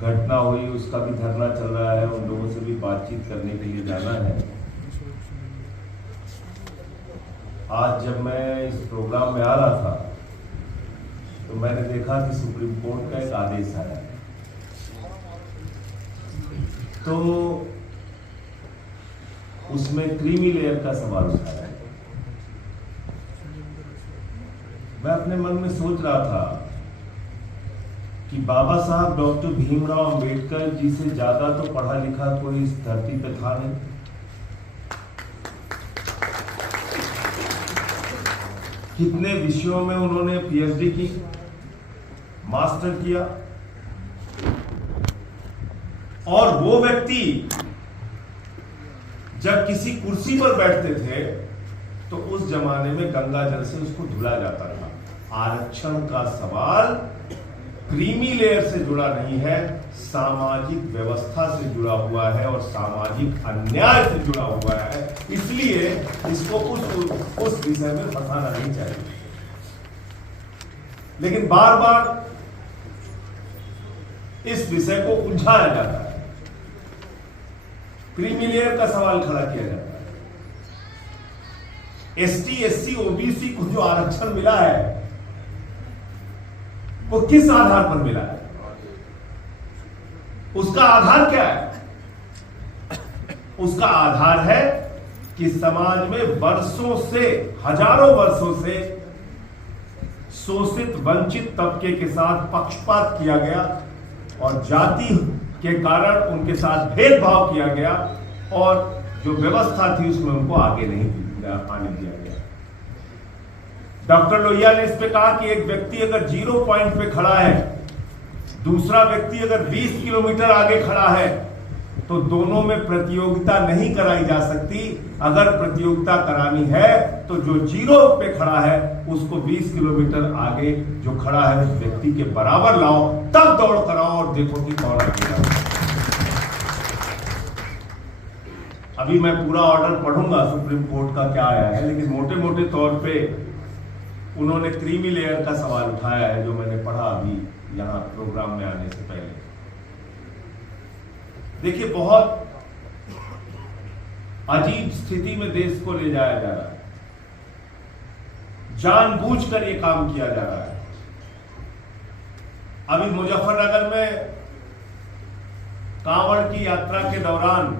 घटना हुई उसका भी धरना चल रहा है, उन लोगों से भी बातचीत करने के लिए जाना है। आज जब मैं इस प्रोग्राम में आ रहा था तो मैंने देखा कि सुप्रीम कोर्ट का एक आदेश आया है। तो उसमें क्रीमी लेयर का सवाल उठाया है। मैं अपने मन में सोच रहा था कि बाबा साहब डॉक्टर भीमराव अंबेडकर जी से ज्यादा तो पढ़ा लिखा कोई इस धरती पे था नहीं। कितने विषयों में उन्होंने पीएचडी की, मास्टर किया, और वो व्यक्ति जब किसी कुर्सी पर बैठते थे तो उस जमाने में गंगा जल से उसको धुला जाता था। आरक्षण का सवाल क्रीमी लेयर से जुड़ा नहीं है, सामाजिक व्यवस्था से जुड़ा हुआ है और सामाजिक अन्याय से जुड़ा हुआ है। इसलिए इसको उस विषय में फंसाना नहीं चाहिए। लेकिन बार बार इस विषय को उलझाया जाता है, क्रीमी लेयर का सवाल खड़ा किया जाता है। एसटी, एससी, ओबीसी को जो आरक्षण मिला है वो किस आधार पर मिला है? उसका आधार क्या है? उसका आधार है कि समाज में वर्षों से, हजारों वर्षों से शोषित वंचित तबके के साथ पक्षपात किया गया और जाति के कारण उनके साथ भेदभाव किया गया और जो व्यवस्था थी उसमें उनको आगे नहीं आने दिया गया। डॉक्टर लोहिया ने इस पे कहा कि एक व्यक्ति अगर 0 पॉइंट पे खड़ा है, दूसरा व्यक्ति अगर 20 किलोमीटर आगे खड़ा है, तो दोनों में प्रतियोगिता नहीं कराई जा सकती। अगर प्रतियोगिता करानी है तो जो 0 पे खड़ा है उसको 20 किलोमीटर आगे जो खड़ा है उस व्यक्ति के बराबर लाओ, तब दौड़ कराओ और देखो कि कौन आगे। अभी मैं पूरा ऑर्डर पढ़ूंगा सुप्रीम कोर्ट का क्या आया है, लेकिन मोटे मोटे तौर पे उन्होंने क्रीमी लेयर का सवाल उठाया है जो मैंने पढ़ा अभी यहां प्रोग्राम में आने से पहले। देखिए, बहुत अजीब स्थिति में देश को ले जाया जा रहा है, जानबूझकर ये काम किया जा रहा है। अभी मुजफ्फरनगर में कांवड़ की यात्रा के दौरान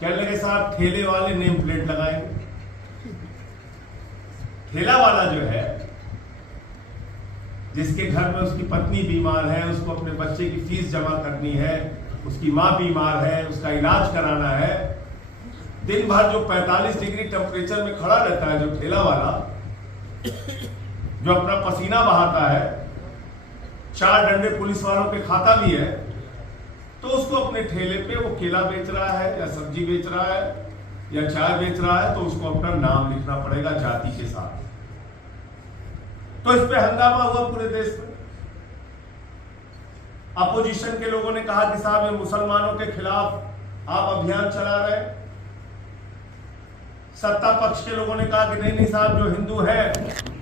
कहने लगे साहब ठेले वाले नेम प्लेट लगाएंगे। ठेला वाला जो है, जिसके घर में उसकी पत्नी बीमार है, उसको अपने बच्चे की फीस जमा करनी है, उसकी मां बीमार है, उसका इलाज कराना है, दिन भर जो 45 डिग्री टेम्परेचर में खड़ा रहता है जो ठेला वाला, जो अपना पसीना बहाता है, 4 डंडे पुलिस वालों पे खाता भी है, तो उसको अपने ठेले पे वो केला बेच रहा है या सब्जी बेच रहा है या चाय बेच रहा है तो उसको अपना नाम लिखना पड़ेगा जाति के साथ। तो इस पे हंगामा हुआ पूरे देश में। अपोजिशन के लोगों ने कहा कि साहब ये मुसलमानों के खिलाफ आप अभियान चला रहे हैं। सत्ता पक्ष के लोगों ने कहा कि नहीं साहब, जो हिंदू है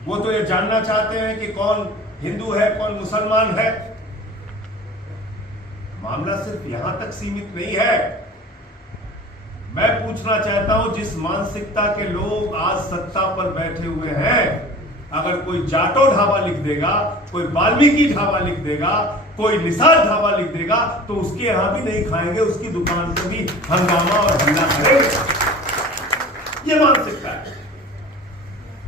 वो तो ये जानना चाहते हैं कि कौन हिंदू है कौन मुसलमान है। मामला सिर्फ यहां तक सीमित नहीं है। मैं पूछना चाहता हूं, जिस मानसिकता के लोग आज सत्ता पर बैठे हुए हैं, अगर कोई जाटो ढाबा लिख देगा, कोई वाल्मीकि ढाबा लिख देगा, कोई निसार ढाबा लिख देगा, तो उसके यहां भी नहीं खाएंगे, उसकी दुकान पर भी हंगामा और हल्ला करेंगे। ये मानसिकता है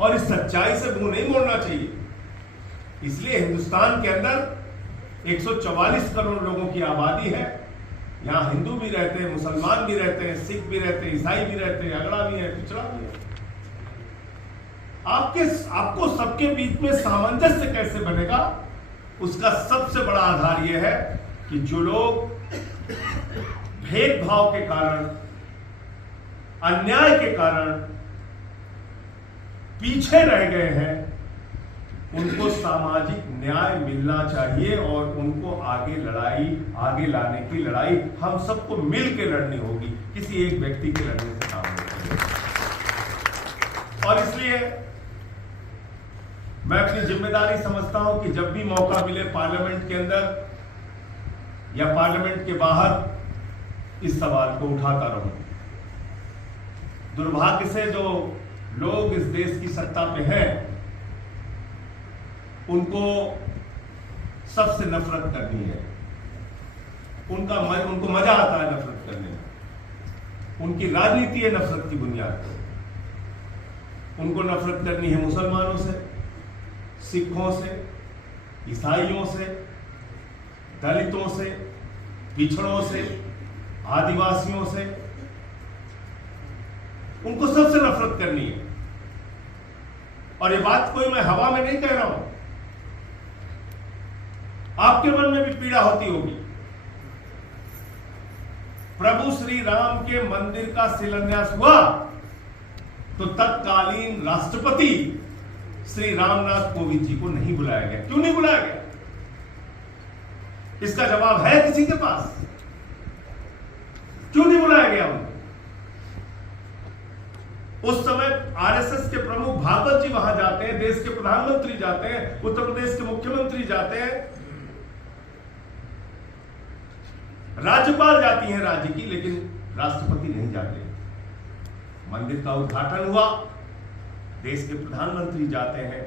और इस सच्चाई से मुंह नहीं मोड़ना चाहिए। इसलिए हिंदुस्तान के अंदर 144 करोड़ लोगों की आबादी है। यहां हिंदू भी रहते हैं, मुसलमान भी रहते हैं, सिख भी रहते हैं, ईसाई भी रहते हैं, अगड़ा भी है, पिछड़ा भी है। आपको सबके बीच में सामंजस्य कैसे बनेगा, उसका सबसे बड़ा आधार यह है कि जो लोग भेदभाव के कारण, अन्याय के कारण पीछे रह गए हैं, उनको सामाजिक न्याय मिलना चाहिए और उनको आगे लाने की लड़ाई हम सबको मिलकर लड़नी होगी, किसी एक व्यक्ति के लड़ने से काम नहीं होगा। और इसलिए मैं अपनी जिम्मेदारी समझता हूं कि जब भी मौका मिले पार्लियामेंट के अंदर या पार्लियामेंट के बाहर इस सवाल को उठाता रहूं। दुर्भाग्य से जो लोग इस देश की सत्ता पे हैं, उनको सबसे नफरत करनी है। उनको मजा आता है नफरत करने में। उनकी राजनीति है नफरत की बुनियाद पर। उनको नफरत करनी है मुसलमानों से, सिखों से, ईसाइयों से, दलितों से, पिछड़ों से, आदिवासियों से। उनको सबसे नफरत करनी है। और ये बात कोई मैं हवा में नहीं कह रहा हूं, आपके मन में भी पीड़ा होती होगी। प्रभु श्री राम के मंदिर का शिलान्यास हुआ तो तत्कालीन राष्ट्रपति श्री रामनाथ कोविंद जी को नहीं बुलाया गया। क्यों नहीं बुलाया गया? इसका जवाब है किसी के पास? क्यों नहीं बुलाया गया उनको? उस समय आरएसएस के प्रमुख भागवत जी वहां जाते हैं, देश के प्रधानमंत्री जाते हैं, उत्तर प्रदेश के मुख्यमंत्री जाते हैं, राज्यपाल जाती है राज्य की, लेकिन राष्ट्रपति नहीं जाते। मंदिर का उद्घाटन हुआ, देश के प्रधानमंत्री जाते हैं,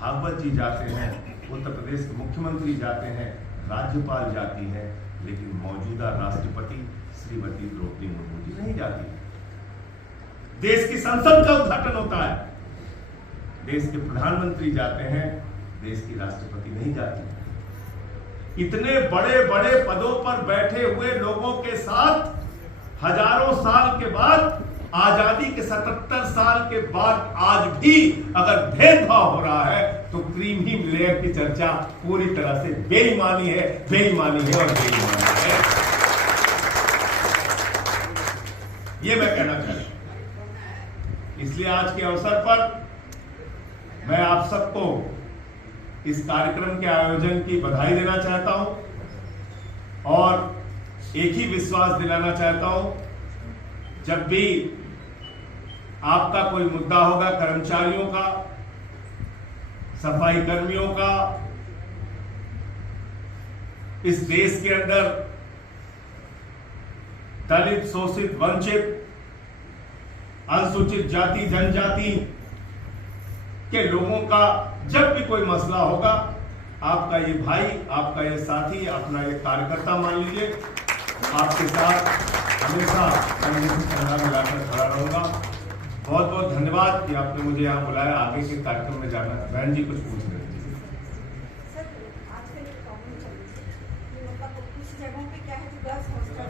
भागवत जी जाते हैं, उत्तर प्रदेश के मुख्यमंत्री जाते हैं, राज्यपाल जाती है, लेकिन मौजूदा राष्ट्रपति श्रीमती द्रौपदी मुर्मू जी नहीं जाती। देश की संसद का उद्घाटन होता है, देश के प्रधानमंत्री जाते हैं, देश की राष्ट्रपति नहीं जाती। इतने बड़े बड़े पदों पर बैठे हुए लोगों के साथ हजारों साल के बाद, आजादी के 77 साल के बाद आज भी अगर भेदभाव हो रहा है तो क्रीमी लेयर की चर्चा पूरी तरह से बेईमानी है, बेईमानी है और बेईमानी है। ये मैं कहना चाहता हूं। इसलिए आज के अवसर पर मैं आप सबको इस कार्यक्रम के आयोजन की बधाई देना चाहता हूं और एक ही विश्वास दिलाना चाहता हूं, जब भी आपका कोई मुद्दा होगा, कर्मचारियों का, सफाई कर्मियों का, इस देश के अंदर दलित, शोषित, वंचित, अनुसूचित जाति, जनजाति के लोगों का जब भी कोई मसला होगा, आपका ये भाई, आपका ये साथी, अपना ये कार्यकर्ता मान लीजिए, आपके साथ हमेशा कंधा मिलाकर खड़ा रहूंगा। बहुत बहुत धन्यवाद कि आपने मुझे यहाँ बुलाया। आगे के कार्यक्रम में जाना। बहन जी कुछ पूछ रहे थे। सर, आजकल एक प्रॉब्लम चल रही है, मतलब कुछ जगहों पे क्या है कि गर्ल्स हॉस्टल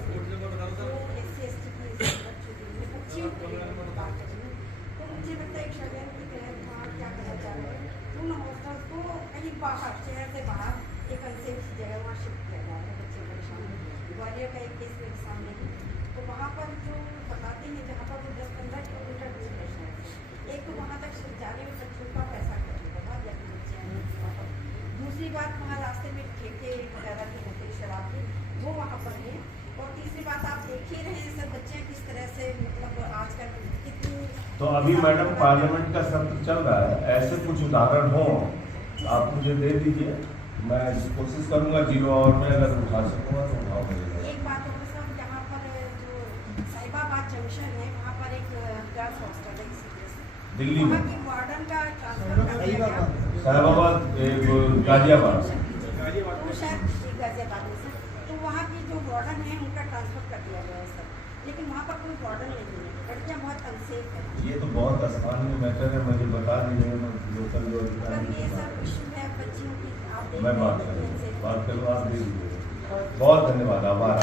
बच्चियों के लिए बात कर रही है, तो मुझे लगता है एक षड्यंत्र की तरह वहाँ क्या करना चाह रहे हैं, उन हॉस्टल्स को कहीं बाहर, शहर से बाहर एक अनसेफ जगह वहाँ शिफ्ट किया जा रहा है। बच्चे परेशान हैं। ग्वालियर का एक केस मेरे सामने है, तो वहाँ पर जो बताते हैं जहाँ पर वो 10-15 किलोमीटर दूर है शहर से, एक तो वहाँ तक जाने में बच्चों का पैसा खर्च होगा या फिर बच्चे आने। दूसरी बात, वहाँ रास्ते में ठेके वगैरह भी होते हैं शराब के, वो वहाँ पर है। और तीसरी बात, आप देख ही रहे हैं सर बच्चे किस तरह से, मतलब आजकल कितनी। तो अभी मैडम पार्लियामेंट का सत्र चल रहा है, ऐसे कुछ उदाहरण हो आप मुझे दे दीजिए, मैं कोशिश करूंगा 0 आवर में अगर उठा सकूंगा तो उठाऊंगा। एक बात और सर, यहाँ पर जो साहिबाबाद जंक्शन है, वहाँ पर एक गर्ल्स हॉस्टल है दिल्ली में, वहाँ की वार्डन का ट्रांसफर कर दिया गया। साहिबाबाद गाजियाबाद, तो शायद गाजियाबाद में सर, तो वहाँ की जो वार्डन है उनका ट्रांसफर कर दिया गया है सर, लेकिन वहाँ पर कोई वार्डन नहीं है। लड़कियाँ बहुत अनसेफ है। ये तो बहुत स्थानीय मैटर है, मुझे बता दीजिए लोकल जो ये सब इशू है बच्चियों की, आप मैं बात करूँगा, आप दे दीजिए। बहुत धन्यवाद, आभार।